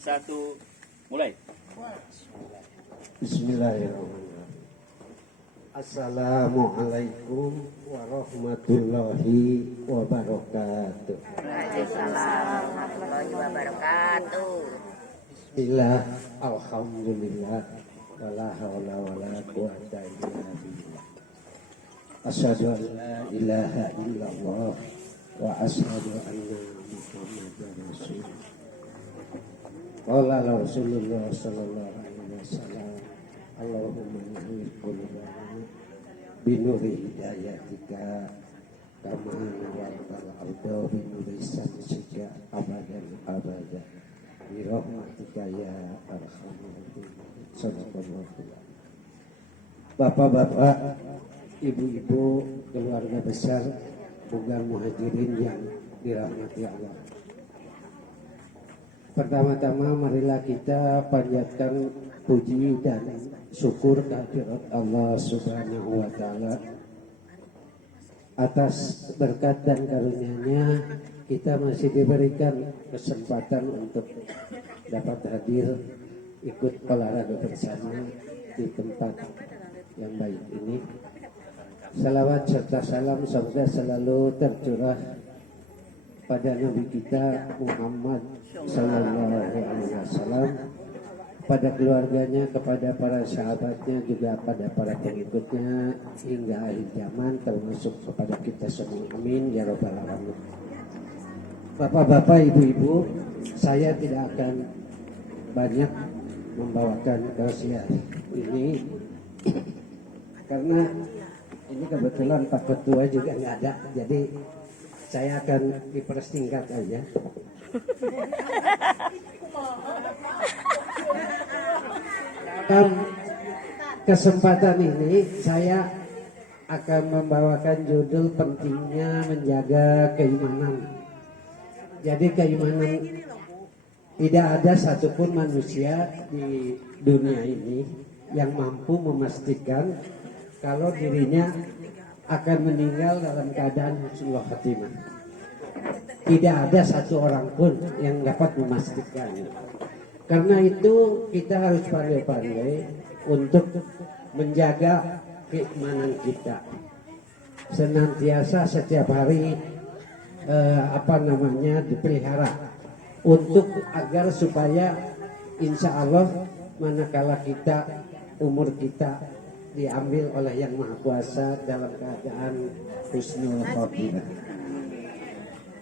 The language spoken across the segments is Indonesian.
1, mulai. Bismillahirrahmanirrahim. Assalamualaikum warahmatullahi wabarakatuh. Waalaikumsalam warahmatullahi wabarakatuh. Bismillah, alhamdulillah, wala haula wala quwata illa billah. Asyhadu an la ilaha illallah wa asyhadu anna Muhammadar Rasulullah. Qala Rasulullah sallallahu alaihi wasallam, Allahumma nahwi qulubana binuri hidayatika kama nawaltal arda binuri samsika abadan abadan bi rahmatika ya arhamar rahimin. Sadaqallahu. Bapak-bapak, ibu-ibu, keluarga besar bukan muhajirin yang dirahmati Allah. Pertama-tama marilah kita panjatkan puji dan syukur kehadirat Allah Subhanahu wa taala atas berkat dan karunia-Nya kita masih diberikan kesempatan untuk dapat hadir ikut olahraga bersama di tempat yang baik ini. Salawat serta salam semoga selalu tercurah pada Nabi kita Muhammad Sallallahu Alaihi Wasallam, pada keluarganya, kepada para sahabatnya, juga pada para pengikutnya hingga akhir zaman, termasuk kepada kita semua. Amin ya robbal alamin. Bapak-bapak, ibu-ibu, saya tidak akan banyak membawakan tausiah ini karena ini kebetulan Pak Ketua juga nggak ada, jadi saya akan dipersingkat aja. Dalam kesempatan ini saya akan membawakan judul pentingnya menjaga keimanan. Jadi keimanan, tidak ada satupun manusia di dunia ini yang mampu memastikan kalau dirinya akan meninggal dalam keadaan husnul khatimah. Tidak ada satu orang pun yang dapat memastikan. Karena itu kita harus pandai-pandai untuk menjaga keimanan kita. Senantiasa setiap hari dipelihara untuk agar supaya insya Allah manakala kita umur kita diambil oleh Yang Maha Kuasa dalam keadaan husnul khotimah.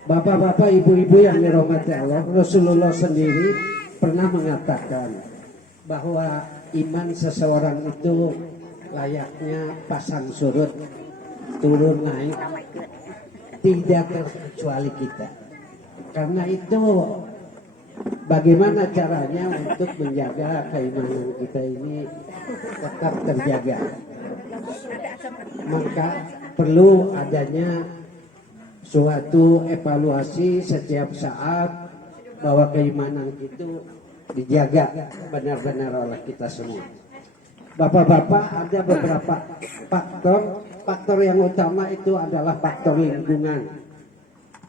Bapak-bapak, ibu-ibu yang dirahmati Allah, Rasulullah sendiri pernah mengatakan bahwa iman seseorang itu layaknya pasang surut, turun naik, tidak terkecuali kita. Karena itu bagaimana caranya untuk menjaga keimanan kita ini tetap terjaga? Maka perlu adanya suatu evaluasi setiap saat bahwa keimanan itu dijaga benar-benar oleh kita semua. Bapak-bapak, ada beberapa faktor yang utama itu adalah faktor lingkungan.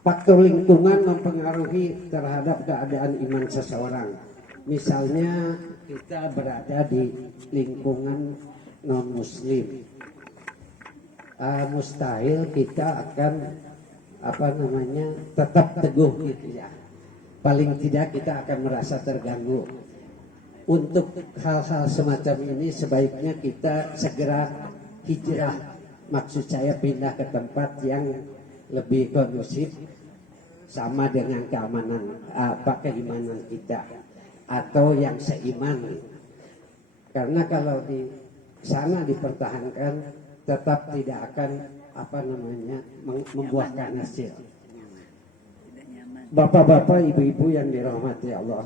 Faktor lingkungan mempengaruhi terhadap keadaan iman seseorang. Misalnya kita berada di lingkungan non-muslim, mustahil kita akan tetap teguh gitu ya. Paling tidak kita akan merasa terganggu. Untuk hal-hal semacam ini sebaiknya kita segera hijrah. Maksud saya pindah ke tempat yang lebih kondusif sama dengan keimanan kita atau yang seiman. Karena kalau di sana dipertahankan tetap tidak akan membuahkan hasil. Bapak-bapak, ibu-ibu yang dirahmati Allah,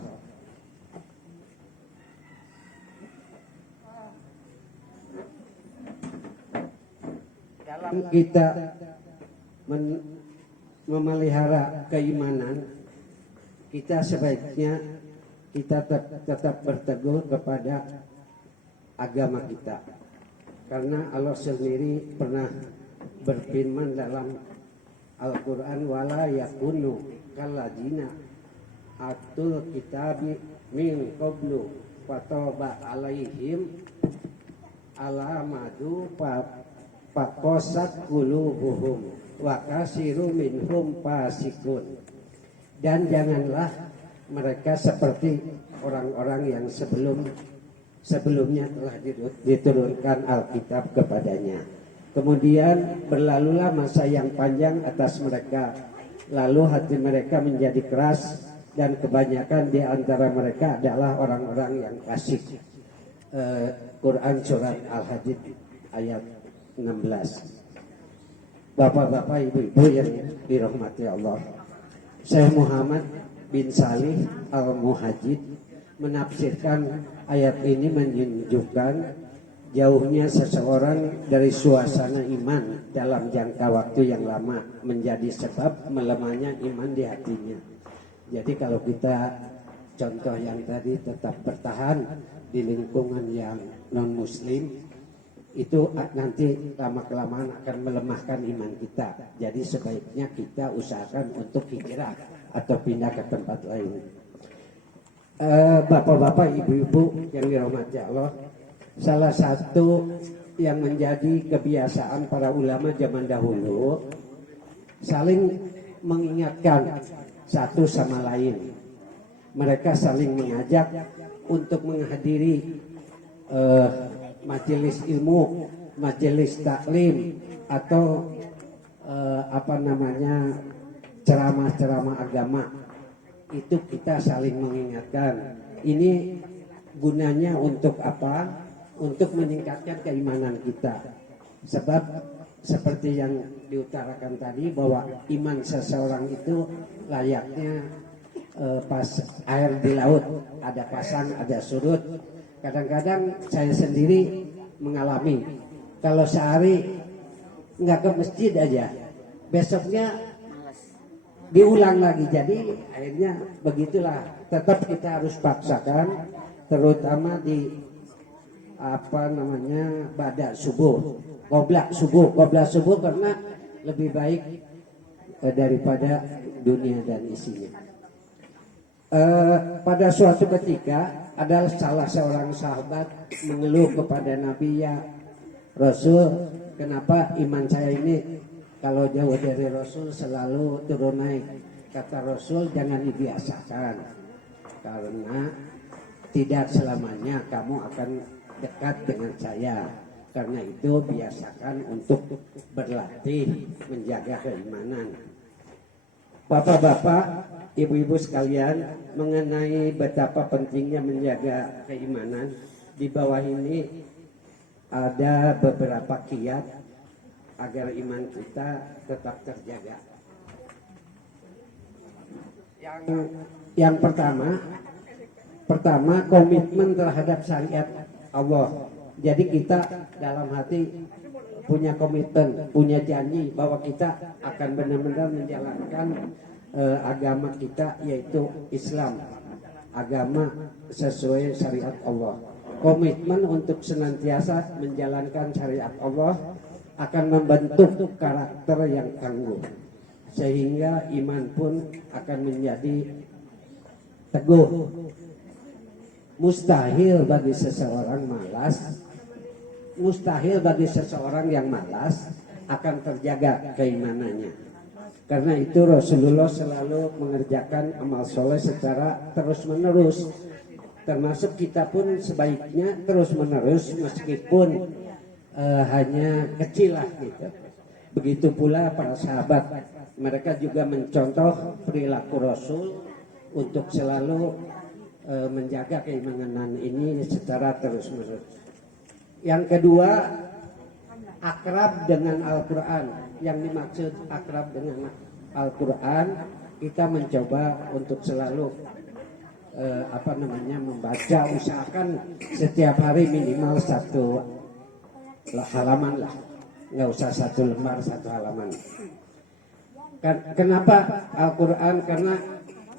dalam kita memelihara keimanan, kita sebaiknya kita tetap berteguh kepada agama kita. Karena Allah sendiri pernah berfirman dalam Al-Quran, wala yakunu kalladzina atul kitabi min qablu fataba alaihim alamadu faqasat qulubuhum wa kasiru minhum fasikun. Dan janganlah mereka seperti orang-orang yang sebelumnya telah diturunkan Alkitab kepadanya. Kemudian berlalulah masa yang panjang atas mereka, lalu hati mereka menjadi keras dan kebanyakan di antara mereka adalah orang-orang yang fasik. Quran surat Al-Hadid ayat 16. Bapak-bapak, ibu-ibu yang dirahmati Allah, Syekh Muhammad bin Salih Al-Muhajid menafsirkan ayat ini menunjukkan jauhnya seseorang dari suasana iman dalam jangka waktu yang lama menjadi sebab melemahnya iman di hatinya. Jadi kalau kita contoh yang tadi tetap bertahan di lingkungan yang non muslim, itu nanti lama-kelamaan akan melemahkan iman kita. Jadi sebaiknya kita usahakan untuk hijrah atau pindah ke tempat lain. Bapak-bapak, ibu-ibu yang dirahmati Allah, salah satu yang menjadi kebiasaan para ulama zaman dahulu saling mengingatkan satu sama lain. Mereka saling mengajak untuk menghadiri majelis ilmu, majelis taklim, atau ceramah-ceramah agama. Itu kita saling mengingatkan. Ini gunanya untuk apa? Untuk meningkatkan keimanan kita. Sebab seperti yang diutarakan tadi bahwa iman seseorang itu layaknya pas air di laut, ada pasang, ada surut. Kadang-kadang saya sendiri mengalami, kalau sehari nggak ke masjid aja, besoknya diulang lagi. Jadi akhirnya begitulah. Tetap kita harus paksakan, terutama di badak subuh, qoblak subuh karena lebih baik daripada dunia dan isinya. Pada suatu ketika adalah salah seorang sahabat mengeluh kepada Nabi, ya Rasul, kenapa iman saya ini kalau jauh dari Rasul selalu turun naik? Kata Rasul, jangan dibiasakan, karena tidak selamanya kamu akan dekat dengan saya. Karena itu biasakan untuk berlatih menjaga keimanan. Bapak-bapak, ibu-ibu sekalian, mengenai betapa pentingnya menjaga keimanan, di bawah ini ada beberapa kiat agar iman kita tetap terjaga. Yang pertama komitmen terhadap syariat Allah. Jadi kita dalam hati punya komitmen, punya janji bahwa kita akan benar-benar menjalankan agama kita, yaitu Islam, agama sesuai syariat Allah. Komitmen untuk senantiasa menjalankan syariat Allah akan membentuk karakter yang tangguh, sehingga iman pun akan menjadi teguh. Mustahil bagi seseorang yang malas akan terjaga keimanannya. Karena itu Rasulullah selalu mengerjakan amal soleh secara terus-menerus. Termasuk kita pun sebaiknya terus-menerus, meskipun hanya kecil lah gitu. Begitu pula para sahabat, mereka juga mencontoh perilaku Rasul untuk selalu menjaga keimanan ini secara terus-menerus. Yang kedua, akrab dengan Al-Quran. Yang dimaksud akrab dengan Al-Quran, kita mencoba untuk selalu membaca, usahakan setiap hari minimal 1 halaman lah, nggak usah 1 lembar, 1 halaman. Kenapa Al-Quran? Karena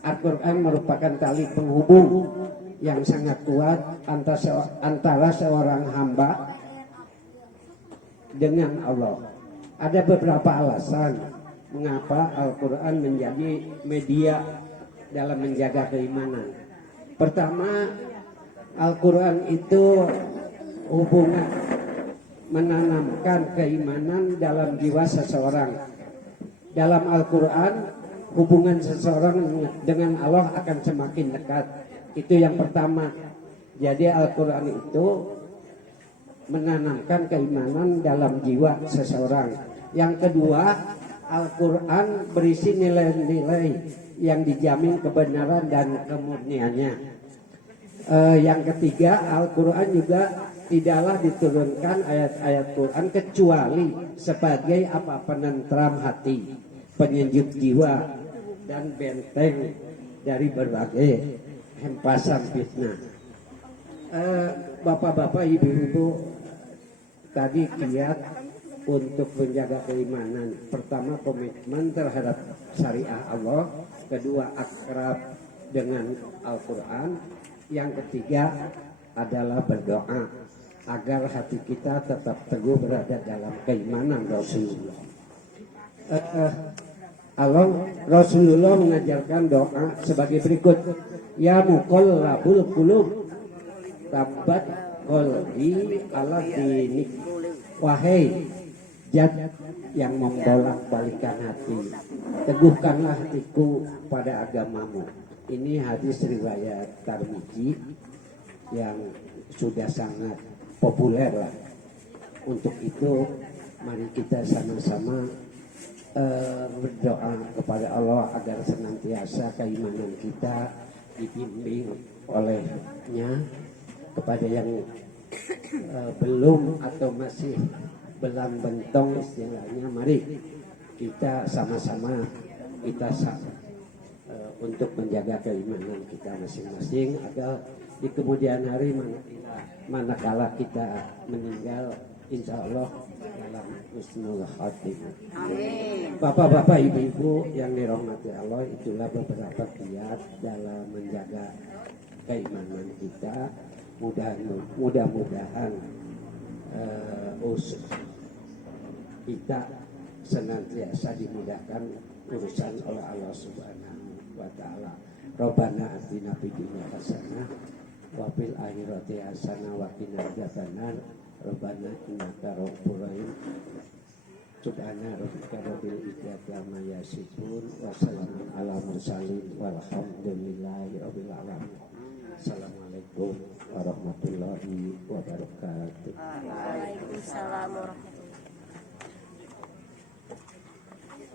Al-Quran merupakan tali penghubung yang sangat kuat antara seorang hamba dengan Allah. Ada beberapa alasan mengapa Al-Quran menjadi media dalam menjaga keimanan. Pertama, Al-Quran itu hubungan menanamkan keimanan dalam jiwa seseorang. Dalam Al-Quran, hubungan seseorang dengan Allah akan semakin dekat. Itu yang pertama. Jadi Al-Quran itu menanamkan keimanan dalam jiwa seseorang. Yang kedua, Al-Quran berisi nilai-nilai yang dijamin kebenaran dan kemurniannya. Yang ketiga, Al-Quran juga tidaklah diturunkan ayat-ayat Quran kecuali sebagai penentram hati, penyejuk jiwa, dan benteng dari berbagai hempasan fitnah. Bapak-bapak, ibu-ibu, tadi kiat untuk menjaga keimanan. Pertama, komitmen terhadap syariah Allah. Kedua, akrab dengan Al-Quran. Yang ketiga adalah berdoa agar hati kita tetap teguh berada dalam keimanan Rasulullah. Rasulullah mengajarkan doa sebagai berikut. Ya muqallabul qulub, tabat qalbi ala dinik. Wahai Zat yang membolak-balikan hati, teguhkanlah hatiku pada agamamu. Ini hadis riwayat Tirmidzi yang sudah sangat populer lah. Untuk itu mari kita sama-sama berdoa kepada Allah agar senantiasa keimanan kita dibimbing olehnya. Kepada yang belum atau masih belang bentong istilahnya, mari kita sama-sama untuk menjaga keimanan kita masing-masing agar di kemudian hari manakala kita meninggal, insya Allah dalam husnul khatimah. Amin. Bapak-bapak, ibu-ibu yang dirahmati Allah, itulah beberapa kiat dalam menjaga keimanan kita. Mudah-mudahan kita senantiasa dimudahkan urusan oleh Allah Subhanahu wa taala. Rabbana atina fid dunya hasanah wa fil akhirati hasanah wa qina adzabannar. Rabbana innaka ghafurur rahim. Subhana rabbika rabbil izzati amma yasifun wa salamun ala mursalin walhamdulillahi rabbil alamin. Assalamualaikum warahmatullahi wabarakatuh. Waalaikumsalam warahmatullahi wabarakatuh.